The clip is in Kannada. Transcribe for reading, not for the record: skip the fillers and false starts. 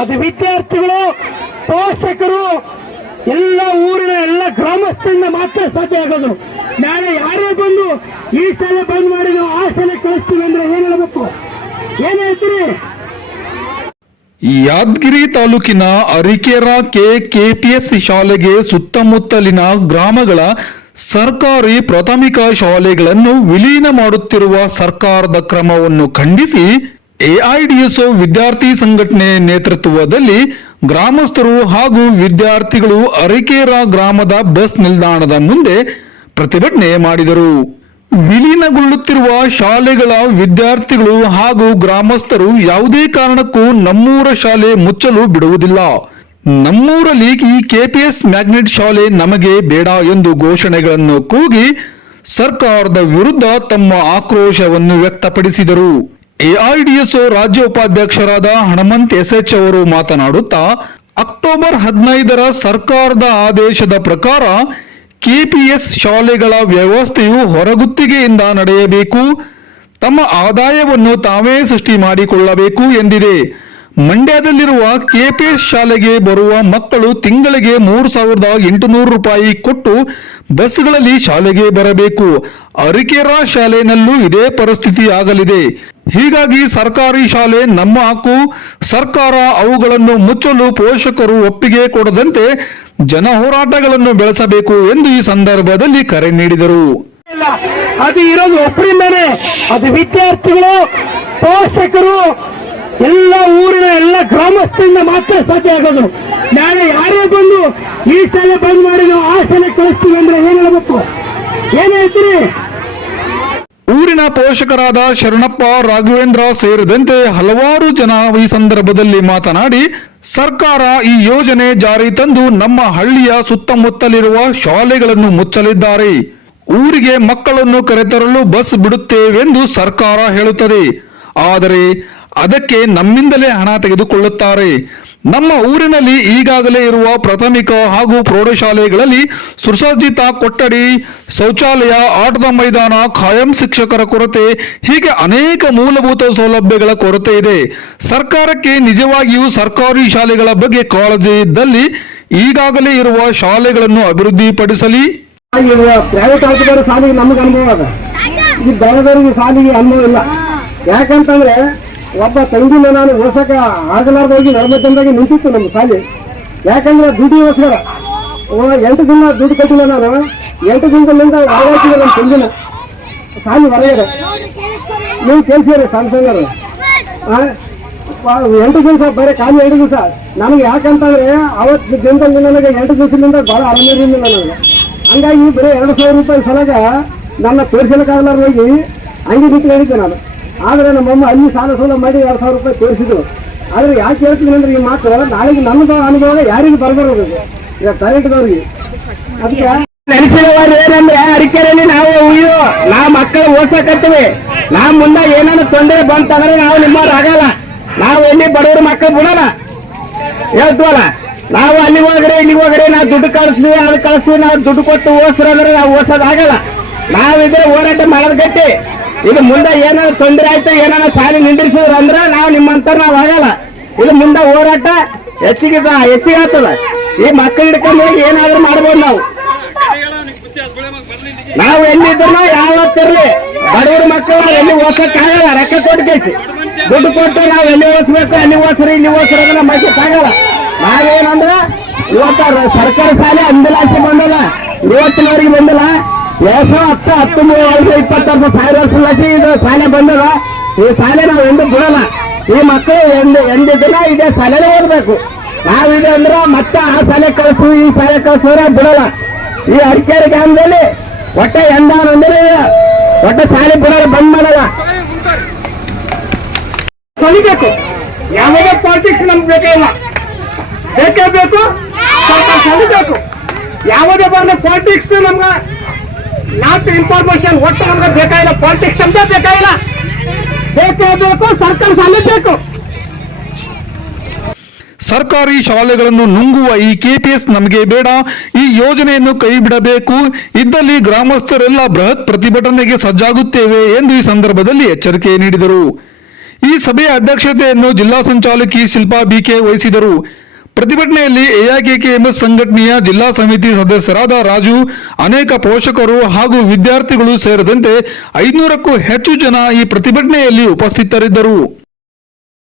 ಅದು ವಿದ್ಯಾರ್ಥಿಗಳು, ಪೋಷಕರು, ಎಲ್ಲ ಊರಿನ ಎಲ್ಲ ಗ್ರಾಮಸ್ಥರಿಂದ ಮಾತ್ರ ಸಾಧ್ಯ ಆಗೋದು. ನಾಳೆ ಯಾರೇ ಬಂದು ಈ ಶಾಲೆ ಬಂದ್ ಮಾಡಿ ನಾವು ಆ ಶಾಲೆ ಕಳಿಸ್ತೀವಿ ಅಂದ್ರೆ ಏನ್ ಹೇಳ್ಬೇಕು, ಏನ್ ಹೇಳ್ತೀರಿ? ಯಾದಗಿರಿ ತಾಲೂಕಿನ ಅರಿಕೆರಾ ಕೆಪಿಎಸ್ ಶಾಲೆಗೆ ಸುತ್ತಮುತ್ತಲಿನ ಗ್ರಾಮಗಳ ಸರ್ಕಾರಿ ಪ್ರಾಥಮಿಕ ಶಾಲೆಗಳನ್ನು ವಿಲೀನ ಮಾಡುತ್ತಿರುವ ಸರ್ಕಾರದ ಕ್ರಮವನ್ನು ಖಂಡಿಸಿ ಎಐಡಿಎಸ್ಒ ವಿದ್ಯಾರ್ಥಿ ಸಂಘಟನೆ ನೇತೃತ್ವದಲ್ಲಿ ಗ್ರಾಮಸ್ಥರು ಹಾಗೂ ವಿದ್ಯಾರ್ಥಿಗಳು ಅರಿಕೆರಾ ಗ್ರಾಮದ ಬಸ್ ನಿಲ್ದಾಣದ ಮುಂದೆ ಪ್ರತಿಭಟನೆ ಮಾಡಿದರು. ವಿಲೀನಗೊಳ್ಳುತ್ತಿರುವ ಶಾಲೆಗಳ ವಿದ್ಯಾರ್ಥಿಗಳು ಹಾಗೂ ಗ್ರಾಮಸ್ಥರು ಯಾವುದೇ ಕಾರಣಕ್ಕೂ ನಮ್ಮೂರ ಶಾಲೆ ಮುಚ್ಚಲು ಬಿಡುವುದಿಲ್ಲ, ನಮ್ಮೂರಲ್ಲಿ ಈ ಕೆಪಿಎಸ್ ಮ್ಯಾಗ್ನೆಟ್ ಶಾಲೆ ನಮಗೆ ಬೇಡ ಎಂದು ಘೋಷಣೆಗಳನ್ನು ಕೂಗಿ ಸರ್ಕಾರದ ವಿರುದ್ಧ ತಮ್ಮ ಆಕ್ರೋಶವನ್ನು ವ್ಯಕ್ತಪಡಿಸಿದರು. ಎಐಡಿಎಸ್ಒ ರಾಜ್ಯ ಉಪಾಧ್ಯಕ್ಷರಾದ ಹಣಮಂತ್ ಎಸ್ಎಚ್ ಅವರು ಮಾತನಾಡುತ್ತಾ, ಅಕ್ಟೋಬರ್ 15ರ ಸರ್ಕಾರದ ಆದೇಶದ ಪ್ರಕಾರ ಕೆಪಿಎಸ್ ಶಾಲೆಗಳ ವ್ಯವಸ್ಥೆಯು ಹೊರಗುತ್ತಿಗೆಯಿಂದ ನಡೆಯಬೇಕು, ತಮ್ಮ ಆದಾಯವನ್ನು ತಾವೇ ಸೃಷ್ಟಿ ಮಾಡಿಕೊಳ್ಳಬೇಕು ಎಂದಿದೆ. ಮಂಡ್ಯದಲ್ಲಿರುವ ಕೆಪಿಎಸ್ ಶಾಲೆಗೆ ಬರುವ ಮಕ್ಕಳು ತಿಂಗಳಿಗೆ 3,800 ರೂಪಾಯಿ ಕೊಟ್ಟು ಬಸ್ಗಳಲ್ಲಿ ಶಾಲೆಗೆ ಬರಬೇಕು. ಅರಿಕೆರಾ ಶಾಲೆನಲ್ಲೂ ಇದೇ ಪರಿಸ್ಥಿತಿ ಆಗಲಿದೆ. ಹೀಗಾಗಿ ಸರ್ಕಾರಿ ಶಾಲೆ ನಮ್ಮ ಹಕ್ಕು, ಸರ್ಕಾರ ಅವುಗಳನ್ನು ಮುಚ್ಚಲು ಪೋಷಕರು ಒಪ್ಪಿಗೆ ಕೊಡದಂತೆ ಜನ ಹೋರಾಟಗಳನ್ನು ಬೆಳೆಸಬೇಕು ಎಂದು ಈ ಸಂದರ್ಭದಲ್ಲಿ ಕರೆ ನೀಡಿದರು. ಅದು ಇರೋದು ಒಬ್ಬರಿಂದಾನೆ, ಅದು ವಿದ್ಯಾರ್ಥಿಗಳು, ಪೋಷಕರು, ಎಲ್ಲ ಊರಿನ ಎಲ್ಲ ಗ್ರಾಮಸ್ಥರಿಂದ ಮಾತ್ರ ಸಾಧ್ಯ ಆಗೋದು. ನಾಳೆ ಯಾರೇ ಬಂದು ಈ ಶಾಲೆ ಬಂದ್ ಮಾಡಿ ನಾವು ಆ ಶಾಲೆ ಕಳಿಸ್ತೀವಿ ಅಂದ್ರೆ ಏನ್ ಹೇಳ್ಬೇಕು, ಏನ್ ಹೇಳ್ತೀರಿ? ಊರಿನ ಪೋಷಕರಾದ ಶರಣಪ್ಪ, ರಾಘವೇಂದ್ರ ಸೇರಿದಂತೆ ಹಲವಾರು ಜನ ಈ ಸಂದರ್ಭದಲ್ಲಿ ಮಾತನಾಡಿ, ಸರ್ಕಾರ ಈ ಯೋಜನೆ ಜಾರಿ ತಂದು ನಮ್ಮ ಹಳ್ಳಿಯ ಸುತ್ತಮುತ್ತಲಿರುವ ಶಾಲೆಗಳನ್ನು ಮುಚ್ಚಲಿದ್ದಾರೆ. ಊರಿಗೆ ಮಕ್ಕಳನ್ನು ಕರೆತರಲು ಬಸ್ ಬಿಡುತ್ತೇವೆಂದು ಸರ್ಕಾರ ಹೇಳುತ್ತದೆ, ಆದರೆ ಅದಕ್ಕೆ ನಮ್ಮಿಂದಲೇ ಹಣ ತೆಗೆದುಕೊಳ್ಳುತ್ತಾರೆ. ನಮ್ಮ ಊರಿನಲ್ಲಿ ಈಗಾಗಲೇ ಇರುವ ಪ್ರಾಥಮಿಕ ಹಾಗೂ ಪ್ರೌಢಶಾಲೆಗಳಲ್ಲಿ ಸುಸಜ್ಜಿತ ಕೊಠಡಿ, ಶೌಚಾಲಯ, ಆಟದ ಮೈದಾನ, ಖಾಯಂ ಶಿಕ್ಷಕರ ಕೊರತೆ, ಹೀಗೆ ಅನೇಕ ಮೂಲಭೂತ ಸೌಲಭ್ಯಗಳ ಕೊರತೆ ಇದೆ. ಸರ್ಕಾರಕ್ಕೆ ನಿಜವಾಗಿಯೂ ಸರ್ಕಾರಿ ಶಾಲೆಗಳ ಬಗ್ಗೆ ಕಾಳಜಿ ಇದ್ದಲ್ಲಿ ಈಗಾಗಲೇ ಇರುವ ಶಾಲೆಗಳನ್ನು ಅಭಿವೃದ್ಧಿಪಡಿಸಲಿ. ಪ್ರೈವೇಟ್ ಆಸ್ಪತ್ರೆ ಸಾಲಿಗೆ ನಮಗೆ ಅನುಭವ ಅದ, ಈ ದಳದವರಿಗೆ ಸಾಲಿಗೆ ಅನುಭವ ಇಲ್ಲ. ಯಾಕಂತಂದ್ರೆ ಒಬ್ಬ ತಂಗಿನ ನಾನು ಓಸಕ ಆಗಲಾರ್ದಾಗಿ ನರ್ಮದಂದಾಗಿ ನಿಂತಿತ್ತು ನಮ್ಮ ಶಾಲೆ. ಯಾಕಂದ್ರೆ ದುಡ್ಡಿಗೋಸ್ಕರ 8 ದಿನ ದುಡ್ಡು ಕಟ್ಟಿಲ್ಲ ನಾನು. 8 ದಿನದಿಂದ ಹೊರಗಾಕಿದೆ ನಮ್ಮ ತಂಗಿನ ಶಾಲೆ ಹೊರಗಡೆ. ನೀವು ಕೇಳ್ಸಿರಿ ಸಂಸಂಗರು 8 ದಿವಸ ಬರೀ ಖಾಲಿ 2 ದಿವಸ ನನಗೆ. ಯಾಕಂತಂದ್ರೆ ಅವತ್ತು ದಿನದಲ್ಲಿ ನನಗೆ 8 ದಿವಸದಿಂದ ಬಹಳ ಆರಾಮಿರಲಿಲ್ಲ ನನಗೆ. ಹಂಗಾಗಿ ಬರೀ 2,000 ರೂಪಾಯಿ ಸಲಗ ನನ್ನ ತೋರಿಸಲಿಕ್ಕಾಗಲಾರ ಹೋಗಿ ಹಂಗೆ ಬಿಟ್ಟು ಹೇಳಿದ್ದೆ ನಾನು. ಆದರೆ ನಮ್ಮಮ್ಮ ಅಲ್ಲಿ ಸಾಲ ಸೋಲ ಮಾಡಿ 2,000 ರೂಪಾಯಿ ತೋರಿಸಿದ್ರು. ಆದರೆ ಯಾಕೆ ಹೇಳ್ತೀನಿ ಅಂದ್ರೆ ಈ ಮಾತು ನಾಳೆಗೆ ನಮ್ಮದು ಅನುಭವ ಯಾರಿಗೆ ಬರಬಾರದು ಈಗ ಪ್ರೈವೇಟ್ದವ್ರಿಗೆ. ಅದಕ್ಕೆ ನೆನಪಿನವರು ಏನಂದ್ರೆ ಅರಿಕೆರೆಯಲ್ಲಿ ನಾವು ಉಯ್ಯೋ ನಾವು ಮಕ್ಕಳು ಓದ್ಸಕತ್ತೀವಿ. ನಾವು ಮುಂದೆ ಏನಾದ್ರು ತೊಂದರೆ ಬಂತಂದ್ರೆ ನಾವು ನಿಮ್ಮವ್ರು ಆಗಲ್ಲ. ನಾವು ಎಲ್ಲಿ ಬಡವರು ಮಕ್ಕಳು ಬಿಡೋಣ ಹೇಳ್ತೀವಲ್ಲ. ನಾವು ಅಲ್ಲಿ ಹೋಗ್ರಿ ಇಲ್ಲಿ ಹೋಗ್ರಿ ನಾವು ದುಡ್ಡು ಕಳಿಸ್ತೀವಿ ಅದು ಕಳಿಸ್ತೀವಿ, ನಾವು ದುಡ್ಡು ಕೊಟ್ಟು ಓದಿಸ್ರಂದ್ರೆ ನಾವು ಓದ್ಸೋದಾಗಲ್ಲ. ನಾವಿದ್ರೆ ಹೋರಾಟ ಮಾಡೋದು ಗಟ್ಟಿ. ಇದು ಮುಂದೆ ಏನಾದ್ರು ತೊಂದರೆ ಆಯ್ತು, ಏನಾದ್ರು ಶಾಲೆ ನಿಂದಿರಿಸಿದ್ರು ಅಂದ್ರೆ ನಾವು ನಿಮ್ಮಂತ ನಾವು ಆಗಲ್ಲ. ಇದು ಮುಂದೆ ಹೋರಾಟ ಹೆಚ್ಚಿಗೆ ಆಗ್ತದ. ಈ ಮಕ್ಕಳು ಹಿಡ್ಕೊಂಡು ಹೋಗಿ ಏನಾದ್ರು ಮಾಡ್ಬೋದು. ನಾವು ಎಲ್ಲಿದ್ರು ಯಾವತ್ತಿರ್ಲಿ ಬಡವರು ಮಕ್ಕಳು ಎಲ್ಲಿ ಓದ್ಸಕ್ಕಾಗಲ್ಲ. ರೊಕ್ಕ ಕೊಟ್ಟು ಕೇಸಿ ದುಡ್ಡು ಕೊಟ್ಟು ನಾವು ಎಲ್ಲಿ ಓದಿಸ್ಬೇಕು, ಅಲ್ಲಿ ಓದಿಸ್ರಿ ಇಲ್ಲಿ ಓದಿಸ್ರಿ ಅಂದ್ರೆ ಮಕ್ಕಳಕ್ಕಾಗಲ್ಲ. ನಾವೇನಂದ್ರೆ ಇವತ್ತ ಸರ್ಕಾರಿ ಶಾಲೆ ಅಂದಿಲಾಸಿ ಬಂದಲ್ಲ, ಇವತ್ತಿನವರೆಗೆ ಬಂದಿಲ್ಲ. 2010, 20 ವರ್ಷ ಲಕ್ಷ ಇದು ಶಾಲೆ ಬಂದದ. ಈ ಶಾಲೆ ನಾವು ಎಂದು ಬಿಡಲ್ಲ. ಈ ಮಕ್ಕಳು ಎಂಟು ದಿನ ಇದೇ ಶಾಲೆನೇ ಓದಬೇಕು. ನಾವಿದೆ ಅಂದ್ರೆ ಮತ್ತೆ ಆ ಶಾಲೆ ಕಳಿಸು ಈ ಶಾಲೆ ಕಳಿಸಿದ್ರೆ ಬಿಡಲ್ಲ. ಈ ಅರಿಕೆರೆ ಗ್ರಾಮದಲ್ಲಿ ಒಟ್ಟೆ ಒಂದಿನ ಒಟ್ಟೆ ಶಾಲೆ ಬಿಡಲ್ಲ, ಬಂದ್ ಮಾಡಲ್ಲ. ಕಲಿಬೇಕು. ಯಾವುದೇ ಪಾಲಿಟಿಕ್ಸ್ ನಮ್ಗೆ ಬೇಕಾಗಿಲ್ಲ, ಬೇಕೇ ಬೇಕು. ಸ್ವಲ್ಪ ಕಲಿಬೇಕು. ಯಾವುದೇ ಬರಲಿ ಪಾಲಿಟಿಕ್ಸ್ ನಮ್ಗೆ ನಾಟ್ ಇನ್ಫಾರ್ಮೇಶನ್ ಒಟ್ಟು ನಮ್ಗೆ ಬೇಕಾಗಿಲ್ಲ. ಪಾಲಿಟಿಕ್ಸ್ ಅಂತ ಬೇಕಾಗಿಲ್ಲ, ಬೇಕೇ ಬೇಕು. ಸರ್ಕಾರ ಶಾಲೆ ಬೇಕು. ಸರ್ಕಾರಿ ಶಾಲೆಗಳನ್ನು ನುಂಗುವ ಈ ಕೆಪಿಎಸ್ ನಮಗೆ ಬೇಡ, ಈ ಯೋಜನೆಯನ್ನು ಕೈ ಬಿಡಬೇಕು. ಇದ್ದಲ್ಲಿ ಗ್ರಾಮಸ್ಥರೆಲ್ಲ ಬೃಹತ್ ಪ್ರತಿಭಟನೆಗೆ ಸಜ್ಜಾಗುತ್ತೇವೆ ಎಂದು ಈ ಸಂದರ್ಭದಲ್ಲಿ ಎಚ್ಚರಿಕೆ ನೀಡಿದರು. ಈ ಸಭೆಯ ಅಧ್ಯಕ್ಷತೆಯನ್ನು ಜಿಲ್ಲಾ ಸಂಚಾಲಕಿ ಶಿಲ್ಪಾ ಬಿಕೆ ವಹಿಸಿದರು. ಪ್ರತಿಭಟನೆಯಲ್ಲಿ ಎಐಕೆಕೆಎಂಎಸ್ ಸಂಘಟನೆಯ ಜಿಲ್ಲಾ ಸಮಿತಿ ಸದಸ್ಯರಾದ ರಾಜು, ಅನೇಕ ಪೋಷಕರು ಹಾಗೂ ವಿದ್ಯಾರ್ಥಿಗಳು ಸೇರಿದಂತೆ 500ಕ್ಕೂ ಹೆಚ್ಚು ಜನ ಈ ಪ್ರತಿಭಟನೆಯಲ್ಲಿ ಉಪಸ್ಥಿತರಿದ್ದರು.